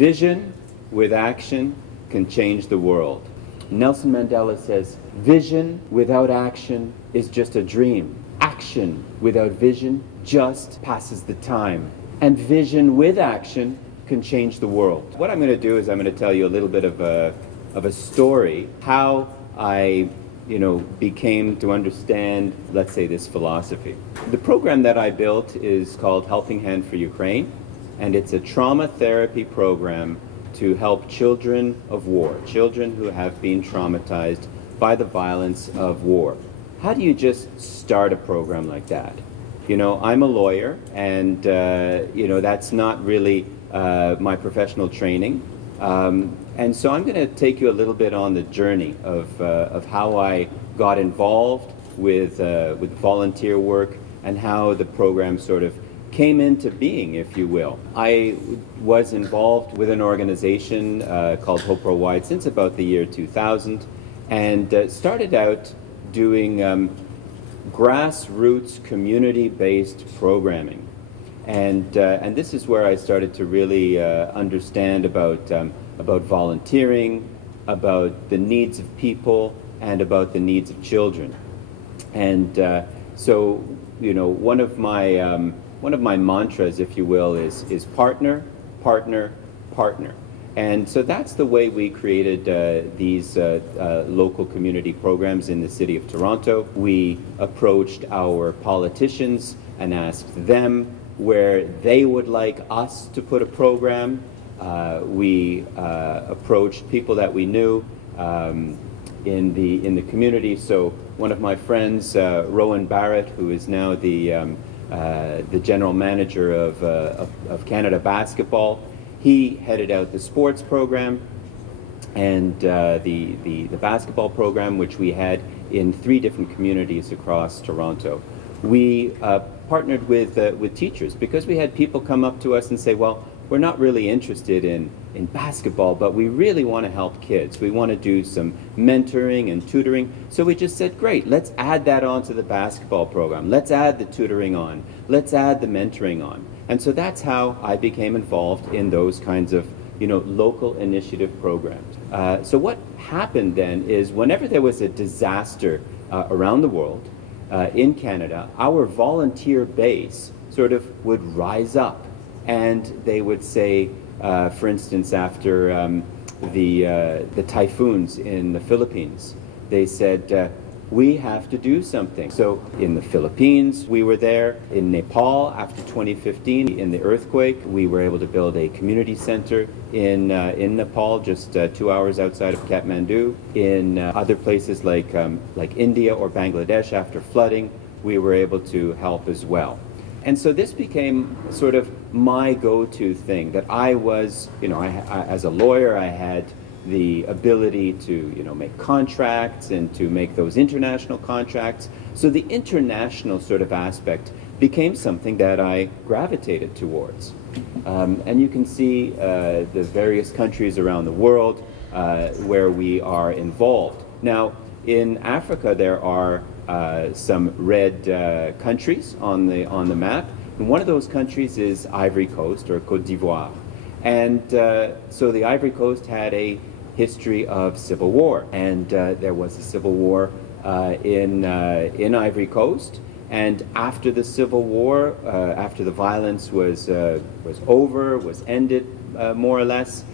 Vision with action can change the world. Nelson Mandela says, vision without action is just a dream. Action without vision just passes the time. And vision with action can change the world. What I'm going to do is I'm going to tell you a little bit of a story, how I became to understand, let's say, this philosophy. The program that I built is called Helping Hand for Ukraine, and it's a trauma therapy program to help children of war, children who have been traumatized by the violence of war. How do you just start a program like that? I'm a lawyer, and that's not really my professional training. And so I'm going to take you a little bit on the journey of how I got involved with volunteer work and how the program sort of came into being, if you will. I was involved with an organization called Hope Worldwide since about the year 2000, and started out doing grassroots community-based programming. And this is where I started to really understand about volunteering, about the needs of people, and about the needs of children. And so, one of my mantras, if you will, is partner, partner, partner. And so that's the way we created these local community programs in the city of Toronto. We approached our politicians and asked them where they would like us to put a program. We approached people that we knew in the community. So one of my friends, Rowan Barrett, who is now the general manager of Canada Basketball, he headed out the sports program and the basketball program, which we had in 3 different communities across Toronto. We partnered with teachers because we had people come up to us and say, well, we're not really interested in basketball, but we really want to help kids. We want to do some mentoring and tutoring. So we just said, great, let's add that on to the basketball program. Let's add the tutoring on. Let's add the mentoring on. And so that's how I became involved in those kinds of local initiative programs. So what happened then is whenever there was a disaster around the world, in Canada, our volunteer base sort of would rise up, and they would say, for instance, after the typhoons in the Philippines, they said, we have to do something. So in the Philippines, we were there. In Nepal, after 2015, in the earthquake, we were able to build a community center in Nepal, just 2 hours outside of Kathmandu. In other places like India or Bangladesh, after flooding, we were able to help as well. And so this became sort of my go-to thing, that I was, I as a lawyer, I had the ability to make contracts and to make those international contracts. So the international sort of aspect became something that I gravitated towards. And you can see the various countries around the world where we are involved. Now, in Africa, there are some red countries on the map. And one of those countries is Ivory Coast, or Côte d'Ivoire. And so the Ivory Coast had a history of civil war, and there was a civil war in Ivory Coast. And after the civil war, after the violence was over, was ended more or less,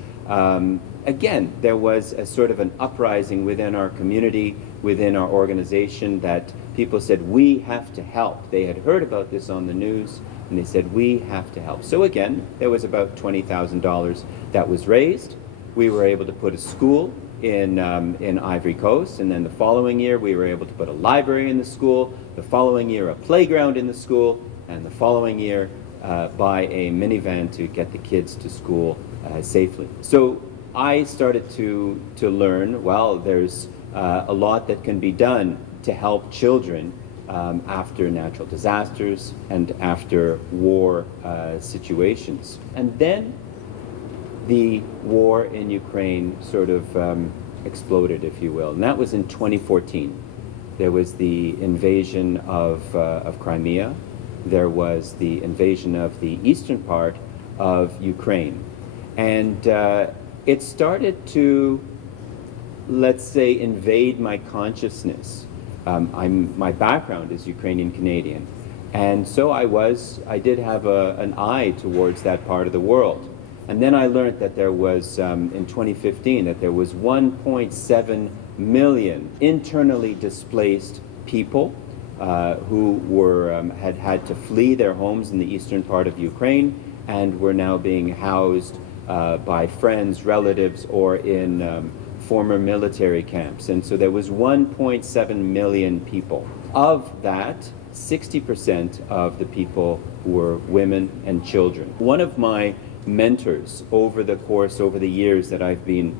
again, there was a sort of an uprising within our community, within our organization, that people said, we have to help. They had heard about this on the news, and they said, we have to help. So again, there was about $20,000 that was raised. We were able to put a school in Ivory Coast, and then the following year we were able to put a library in the school, the following year a playground in the school, and the following year buy a minivan to get the kids to school safely. So I started to learn, well, there's a lot that can be done to help children after natural disasters and after war situations. And then the war in Ukraine sort of exploded, if you will, and that was in 2014. There was the invasion of Crimea. There was the invasion of the eastern part of Ukraine. And it started to, let's say, invade my consciousness. My background is Ukrainian Canadian, and so I did have an eye towards that part of the world. And then I learned that there was, in 2015, that there was 1.7 million internally displaced people who had to flee their homes in the eastern part of Ukraine and were now being housed by friends, relatives, or in former military camps. And so there was 1.7 million people. Of that, 60% of the people were women and children. One of my mentors over the years that I've been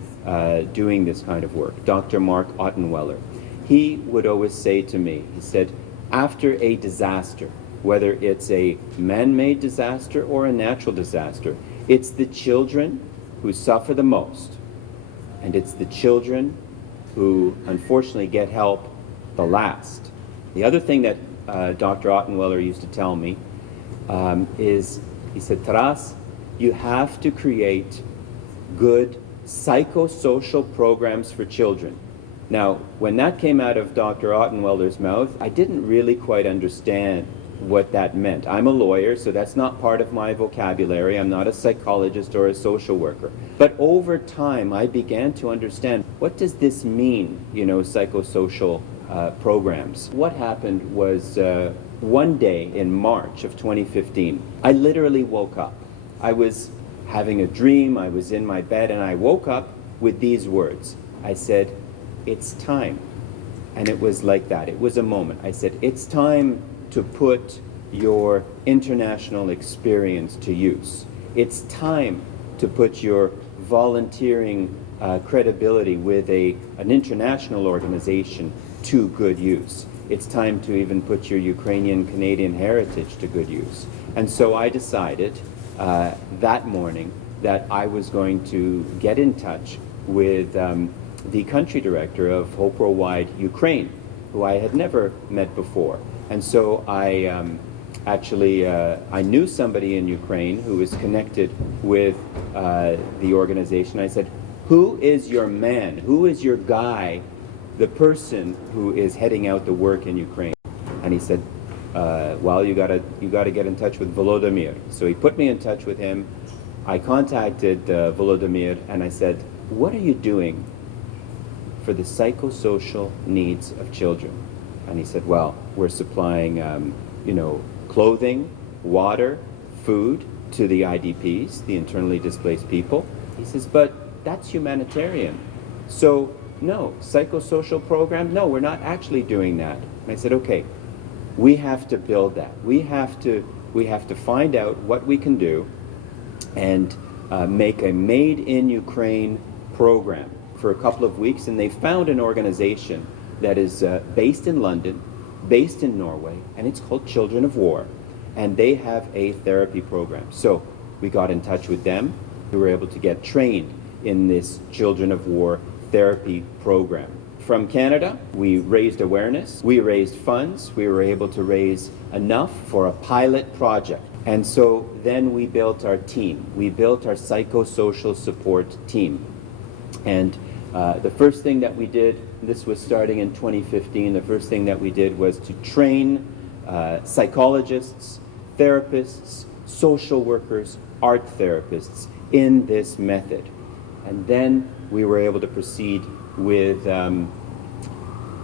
doing this kind of work, Dr. Mark Ottenweller, he would always say to me, he said, after a disaster, whether it's a man-made disaster or a natural disaster, it's the children who suffer the most, and it's the children who unfortunately get help the last. The other thing that Dr. Ottenweller used to tell me is, he said, Taras, you have to create good psychosocial programs for children. Now, when that came out of Dr. Ottenweller's mouth, I didn't really quite understand what that meant. I'm a lawyer, so that's not part of my vocabulary. I'm not a psychologist or a social worker. But over time, I began to understand, what does this mean, psychosocial programs? What happened was one day in March of 2015, I literally woke up. I was having a dream, I was in my bed, and I woke up with these words. I said, it's time. And it was like that. It was a moment. I said, it's time to put your international experience to use. It's time to put your volunteering credibility with an international organization to good use. It's time to even put your Ukrainian Canadian heritage to good use. And so I decided that morning that I was going to get in touch with the country director of Hope Worldwide Ukraine, who I had never met before. And so I I knew somebody in Ukraine who was connected with the organization. I said, who is your man? Who is your guy, the person who is heading out the work in Ukraine? And he said, well, you gotta get in touch with Volodymyr. So he put me in touch with him. I contacted Volodymyr and I said, what are you doing for the psychosocial needs of children? And he said, well, we're supplying, clothing, water, food to the IDPs, the internally displaced people. He says, but that's humanitarian. So no, psychosocial program, no, we're not actually doing that. And I said, okay, we have to build that. We have to find out what we can do and make a Made in Ukraine program for a couple of weeks. And they found an organization that is based in London, based in Norway, and it's called Children of War. And they have a therapy program. So we got in touch with them. We were able to get trained in this Children of War therapy program. From Canada, we raised awareness, we raised funds, we were able to raise enough for a pilot project. And so then we built our team. We built our psychosocial support team. And the first thing that we did, this was starting in 2015, the first thing that we did was to train psychologists, therapists, social workers, art therapists in this method. And then we were able to proceed with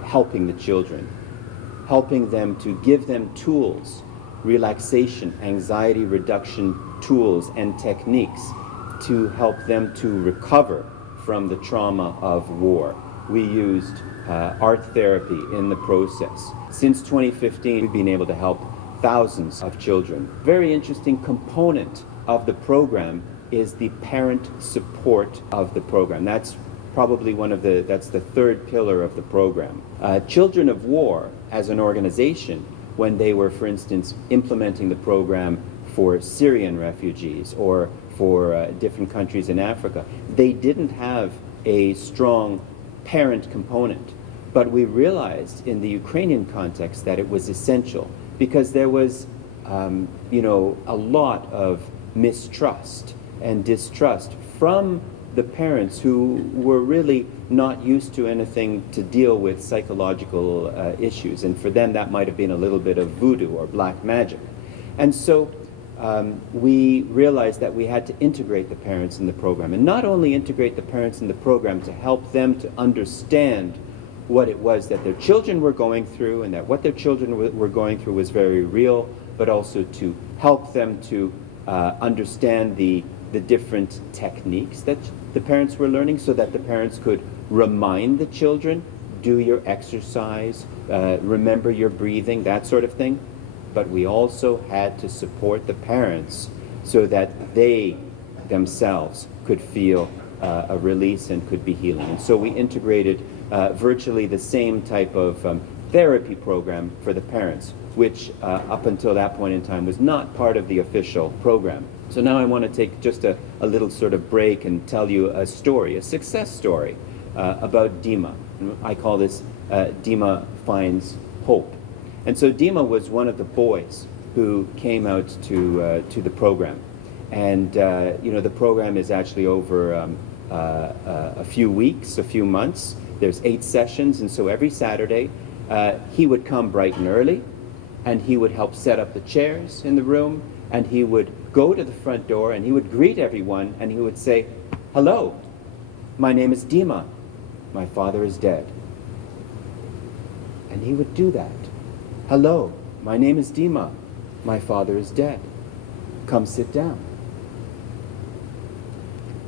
helping the children, helping them to give them tools, relaxation, anxiety reduction tools and techniques to help them to recover from the trauma of war. We used art therapy in the process. Since 2015, we've been able to help thousands of children. Very interesting component of the program is the parent support of the program. That's probably that's the third pillar of the program. Children of War, as an organization, when they were, for instance, implementing the program for Syrian refugees or for different countries in Africa, they didn't have a strong parent component. But we realized in the Ukrainian context that it was essential because there was, a lot of mistrust and distrust from the parents who were really not used to anything to deal with psychological issues. And for them, that might have been a little bit of voodoo or black magic. And so we realized that we had to integrate the parents in the program. And not only integrate the parents in the program to help them to understand what it was that their children were going through, and that what their children were going through was very real, but also to help them to understand the different techniques that the parents were learning, so that the parents could remind the children, do your exercise, remember your breathing, that sort of thing. But we also had to support the parents so that they themselves could feel a release and could be healing. And so we integrated virtually the same type of therapy program for the parents, which up until that point in time was not part of the official program. So now I want to take just a little sort of break and tell you a story, a success story about Dima. I call this Dima Finds Hope. And so Dima was one of the boys who came out to the program. And the program is actually over a few weeks, a few months. There's 8 sessions, and so every Saturday he would come bright and early, and he would help set up the chairs in the room, and he would go to the front door and he would greet everyone, and he would say, "Hello, my name is Dima. My father is dead." And he would do that. "Hello, my name is Dima. My father is dead. Come sit down."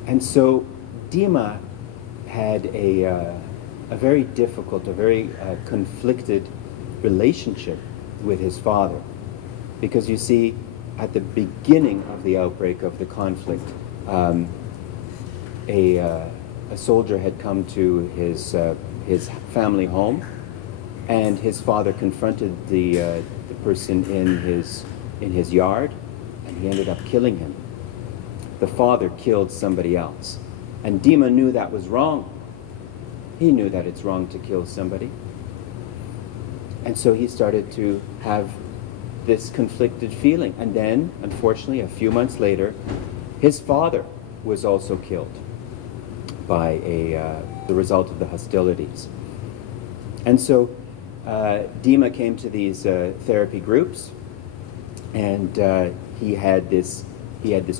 And so Dima had a very difficult, a very conflicted relationship with his father. Because you see, at the beginning of the outbreak of the conflict, a soldier had come to his family home, and his father confronted the person in his yard, and he ended up killing him. The father killed somebody else, and Dima knew that was wrong. He knew that it's wrong to kill somebody, and so he started to have this conflicted feeling. And then, unfortunately, a few months later, his father was also killed by the result of the hostilities. And so Dima came to these therapy groups, and he had this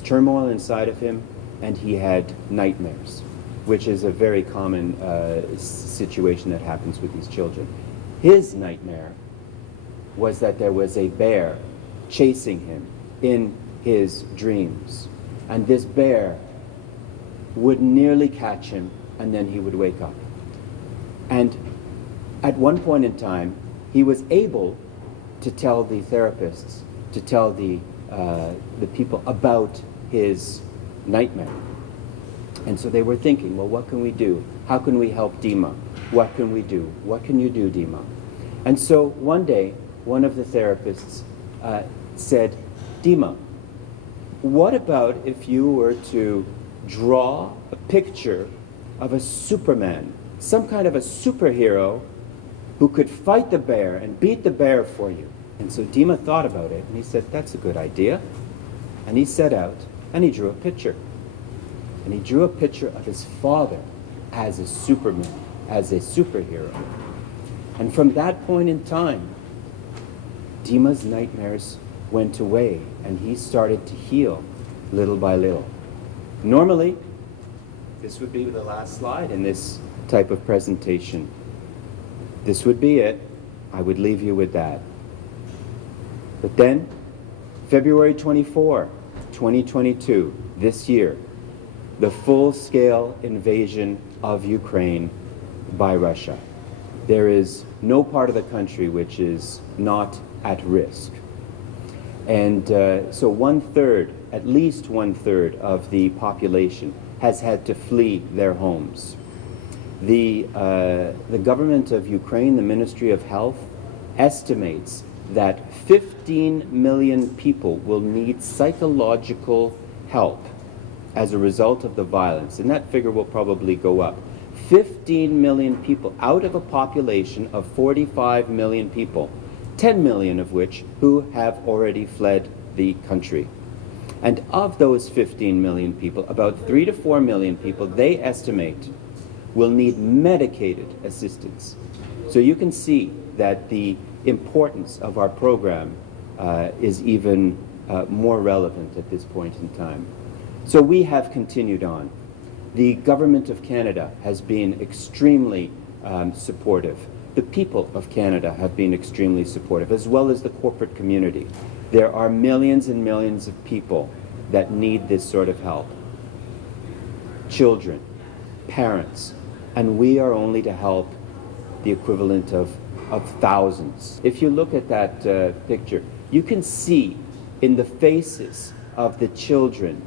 turmoil inside of him, and he had nightmares, which is a very common situation that happens with these children. His nightmare was that there was a bear chasing him in his dreams, and this bear would nearly catch him, and then he would wake up. And at one point in time, he was able to tell the therapists, to tell the people about his nightmare. And so they were thinking, well, what can we do? How can we help Dima? What can we do? What can you do, Dima? And so one day, one of the therapists said, "Dima, what about if you were to draw a picture of a Superman, some kind of a superhero who could fight the bear and beat the bear for you?" And so Dima thought about it, and he said, "That's a good idea." And he set out, and he drew a picture. And he drew a picture of his father as a Superman, as a superhero. And from that point in time, Dima's nightmares went away, and he started to heal little by little. Normally, this would be the last slide in this type of presentation. This would be it. I would leave you with that. But then, February 24, 2022, this year, the full-scale invasion of Ukraine by Russia. There is no part of the country which is not at risk. And so at least one third of the population has had to flee their homes. The government of Ukraine, the Ministry of Health, estimates that 15 million people will need psychological help as a result of the violence, and that figure will probably go up. 15 million people out of a population of 45 million people, 10 million of which who have already fled the country. And of those 15 million people, about 3 to 4 million people, they estimate, will need medicated assistance. So you can see that the importance of our program is even more relevant at this point in time. So we have continued on. The Government of Canada has been extremely supportive. The people of Canada have been extremely supportive, as well as the corporate community. There are millions and millions of people that need this sort of help. Children, parents, and we are only to help the equivalent of thousands. If you look at that picture, you can see in the faces of the children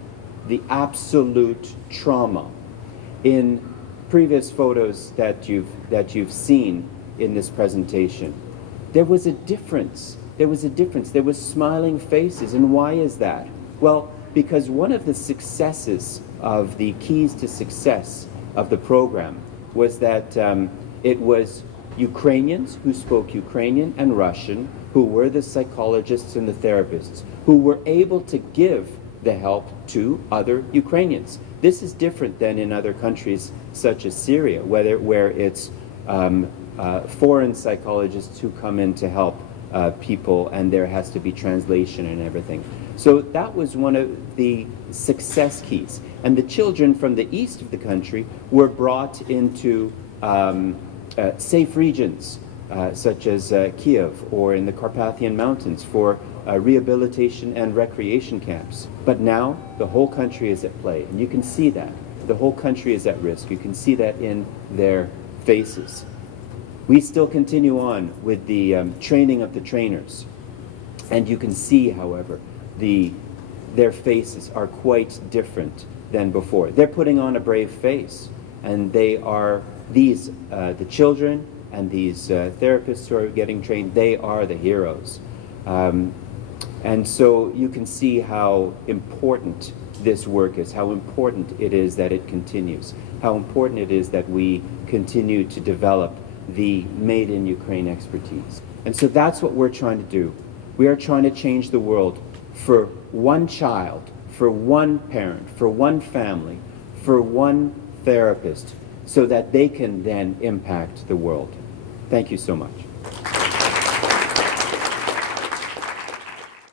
the absolute trauma. In previous photos that you've seen in this presentation, there was a difference. There was a difference. There was smiling faces. And why is that? Well, because one of the successes of the keys to success of the program was that it was Ukrainians who spoke Ukrainian and Russian, who were the psychologists and the therapists, who were able to give the help to other Ukrainians. This is different than in other countries such as Syria, where it's foreign psychologists who come in to help people, and there has to be translation and everything. So that was one of the success keys. And the children from the east of the country were brought into safe regions, such as Kiev or in the Carpathian Mountains, for rehabilitation and recreation camps. But now the whole country is at play, and you can see that. The whole country is at risk. You can see that in their faces. We still continue on with the training of the trainers, and you can see, however, their faces are quite different than before. They're putting on a brave face, and they are the children and these therapists who are getting trained, they are the heroes. And so you can see how important this work is, how important it is that it continues, how important it is that we continue to develop the Made in Ukraine expertise. And so that's what we're trying to do. We are trying to change the world for one child, for one parent, for one family, for one therapist, so that they can then impact the world. Thank you so much.